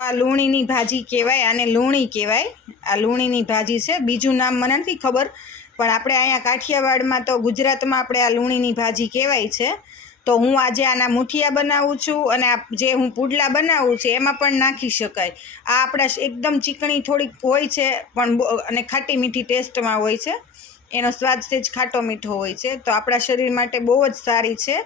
આ લૂણીની ભાજી કહેવાય, આને લૂણી કહેવાય। આ લૂણીની ભાજી છે, બીજું નામ મને નથી ખબર, પણ આપણે અહીંયા કાઠિયાવાડમાં તો ગુજરાતમાં આપણે આ લૂણીની ભાજી કહેવાય છે। તો હું આજે આના મુઠિયા બનાવું છું, અને આ જે હું પુડલા બનાવું છું એમાં પણ નાખી શકાય। આ આપણા એકદમ ચીકણી થોડીક હોય છે, પણ અને ખાટી મીઠી ટેસ્ટમાં હોય છે, એનો સ્વાદ સેજ ખાટો મીઠો હોય છે, તો આપણા શરીર માટે બહુ જ સારી છે।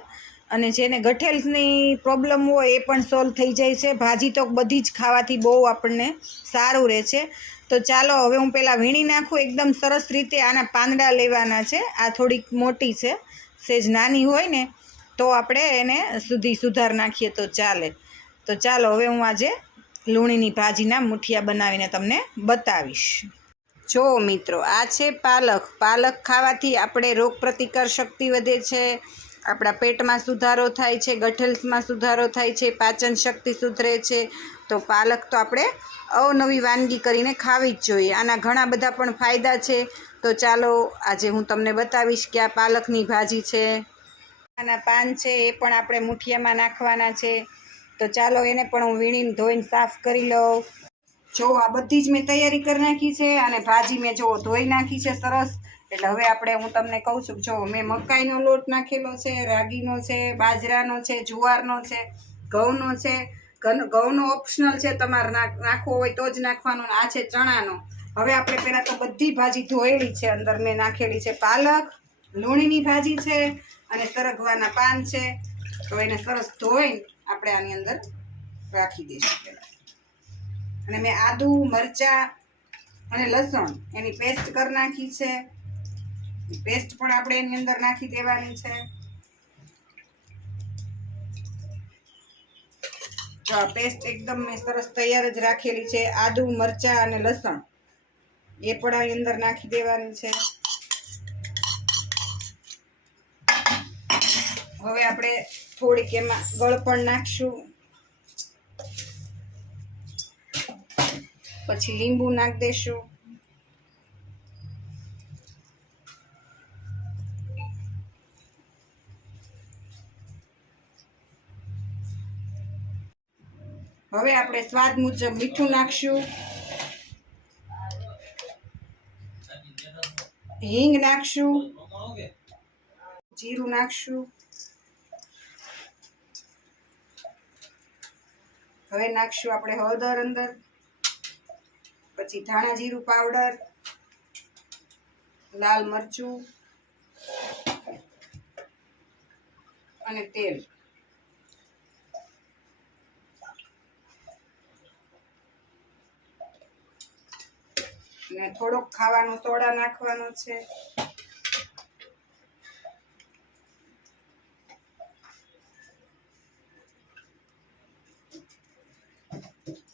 અને જેને ગઠેલ્સની પ્રોબ્લેમ હોય એ પણ સોલ્વ થઈ જાય છે। ભાજી તો બધી જ ખાવાથી બહુ આપણને સારું રહે છે। તો ચાલો હવે હું પહેલાં વીણી નાખું એકદમ સરસ રીતે। આના પાંદડા લેવાના છે, આ થોડીક મોટી છે, સેજ નાની હોય ને તો આપણે એને સુધાર નાખીએ તો ચાલે। તો ચાલો હવે હું આજે લૂણીની ભાજીના મુઠિયા બનાવીને તમને બતાવીશ। જો મિત્રો, આ છે પાલક। પાલક ખાવાથી આપણે રોગ પ્રતિકાર શક્તિ વધે છે, આપણા પેટમાં સુધારો થાય છે, ગઠેલ્સમાં સુધારો થાય છે, પાચન શક્તિ સુધરે છે। તો પાલક તો આપણે અવનવી વાનગી કરીને ખાવી જ જોઈએ। આના ઘણા બધા પણ ફાયદા છે। તો ચાલો આજે હું તમને બતાવીશ કે આ પાલકની ભાજી છે, આના પાન છે એ પણ આપણે મુઠિયામાં નાખવાના છે। તો ચાલો એને પણ હું વીણીને ધોઈને સાફ કરી લઉં। જો આ બધી જ મેં તૈયારી કરી નાખી છે, અને ભાજી મેં જો ધોઈ નાખી છે સરસ। એટલે હવે આપણે હું તમને કહું છું, જો મેં મકાઈનો લોટ નાખેલો છે, રાગીનો છે, બાજરાનો છે, જુવારનો છે, ઘઉંનો છે। ઘઉંનો ઓપ્શનલ છે, તમારે નાખવો હોય તો જ નાખવાનો। આ છે ચણાનો। હવે આપણે પહેલાં તો બધી ભાજી ધોયેલી છે, અંદર મેં નાખેલી છે પાલક, લૂણીની ભાજી છે, અને સરગવાના પાન છે। તો એને સરસ ધોઈને આપણે આની અંદર રાખી દઈશું પહેલાં। અને મેં આદુ, મરચાં અને લસણ એની પેસ્ટ કરી નાખી છે, પેસ્ટ પણ આપણે એની અંદર નાખી દેવાની છે। તો આ પેસ્ટ એકદમ મેં સરસ તૈયાર જ રાખેલી છે। આદુ, મરચાં અને લસણ એ પણ આની અંદર નાખી દેવાની છે। હવે આપણે થોડીક એમાં ગળપણ નાખશું, પછી લીંબુ નાખી દેશું, હવે આપણે સ્વાદ મુજબ મીઠું નાખશું, હિંગ નાખશું, જીરું નાખશું। હવે નાખશું આપણે હળદર અંદર, પછી ધાણા જીરું પાવડર, લાલ મરચું અને તેલ। અને થોડોક ખાવાનો સોડા નાખવાનો છે।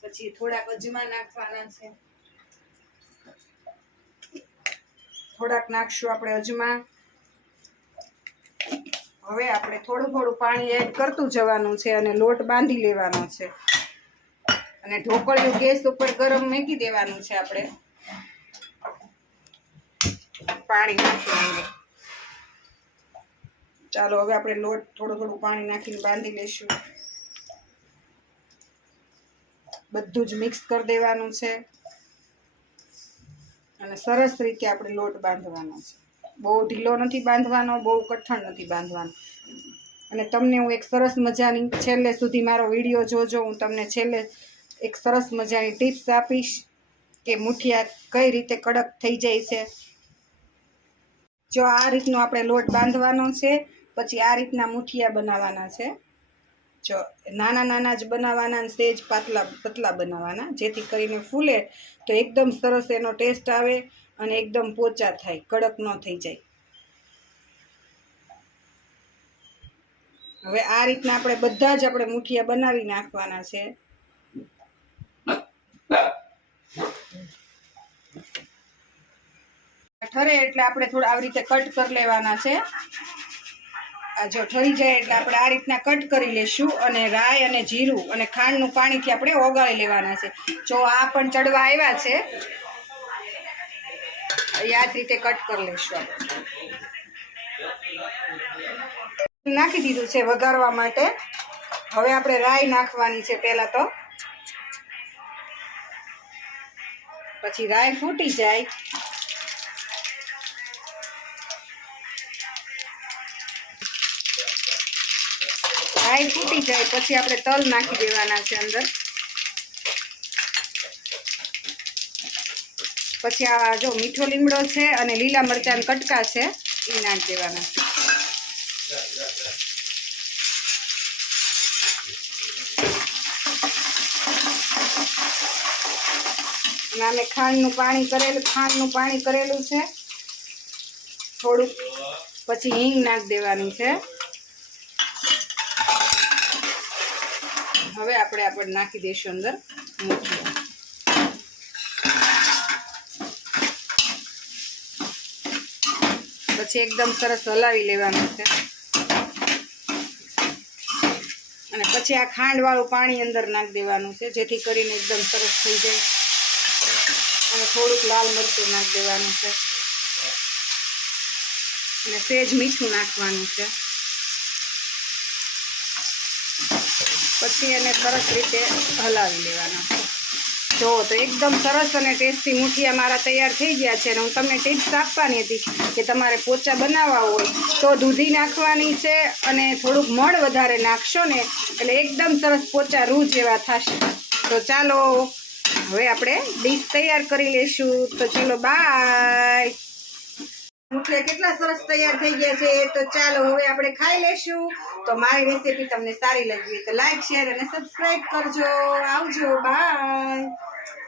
પછી થોડાક અજમા નાખવાના છે, થોડાક નાખશું આપણે અજમા। હવે આપણે થોડું થોડું પાણી એડ કરતું જવાનું છે, અને લોટ બાંધી લેવાનો છે, અને ઢોકળિયું ગેસ ઉપર ગરમ મૂકી દેવાનું છે। આપણે પાણી નાખીને ચાલો હવે આપણે લોટ થોડું થોડું પાણી નાખીને બાંધી લઈશું। બધું જ મિક્સ કરી દેવાનું છે, અને સરસ રીતે આપણે લોટ બાંધવાનો છે। બહુ ઢીલો નથી બાંધવાનો, બહુ કઠણ નથી બાંધવાનો। અને તમને હું એક સરસ મજાની, છેલ્લે સુધી મારો વિડીયો જોજો, હું તમને છેલ્લે એક સરસ મજાની ટિપ્સ આપીશ કે મુઠિયા કઈ રીતે કડક થઈ જાય છે। જો આ રીતનો આપણે લોટ બાંધવાનો છે, પછી આ રીતના મુઠિયા બનાવવાના છે। જો નાના નાના જ બનાવવાના, સેજ પતલા બનાવવાના, જેથી કરીને ફૂલે તો એકદમ સરસ એનો ટેસ્ટ આવે, અને એકદમ પોચા થાય, કડક ન થઈ જાય। હવે આ રીતના આપણે બધા જ આપણે મુઠિયા બનાવી નાખવાના છે। ઠરે એટલે આપણે થોડા આવી રીતે કટ કરી લેવાના છે। આ જો ઠરી જાય એટલે આપણે આ રીતના કટ કરી લેશું, અને રાઈ અને જીરું અને ખાંડનું પાણીથી આપણે ઓગાળી લેવાના છે। જો આ પણ ચડવા આવ્યા છે, આ જ રીતે કટ કરી લેશું આપણે। નાખી દીધું છે વઘારવા માટે। હવે આપણે રાઈ નાખવાની છે પહેલા તો, પછી રાઈ ફૂટી જાય પછી આપણે તલ નાખી દેવાના છે અંદર. પછી આ જો મીઠો લીમડો છે અને લીલા મરચાં કટકા છે એ નાખી દેવાના છે. અને અમે ખાંડનું પાણી કરેલું છે થોડુંક. પછી હિંગ નાખી દેવાની છે. હવે આપણે નાખી દઈશું અંદર મૂઠિયા. પછી એકદમ સરસ હલાવી લેવાનું છે. અને પછી આ ખાંડવાળું પાણી અંદર નાખી દેવાનું છે જેથી કરીને એકદમ સરસ થઈ જાય. અને થોડુંક લાલ મરચું નાખી દેવાનું છે અને સહેજ મીઠું નાખવાનું છે. પછી એને સરસ રીતે હલાવી લેવાના છે. જો તો એકદમ સરસ અને ટેસ્ટી મૂઠિયા મારા તૈયાર થઈ ગયા છે. અને હું તમને ટિપ્સ આપવાની હતી કે તમારે પોચા બનાવવા હોય તો દૂધી નાખવાની છે અને થોડુંક મણ વધારે નાખશો ને એટલે એકદમ સરસ પોચા રૂ જેવા થશે. તો ચાલો હવે આપણે ડીશ તૈયાર કરી લેશું. તો ચલો બાય. મૂઠિયા કેટલા સરસ તૈયાર થઈ ગયા છે. તો ચાલો હવે આપણે ખાઈ લેશું. તો મારી રેસીપી તમને સારી લાગી તો લાઈક શેર અને સબસ્ક્રાઈબ કરજો. આવજો બાય.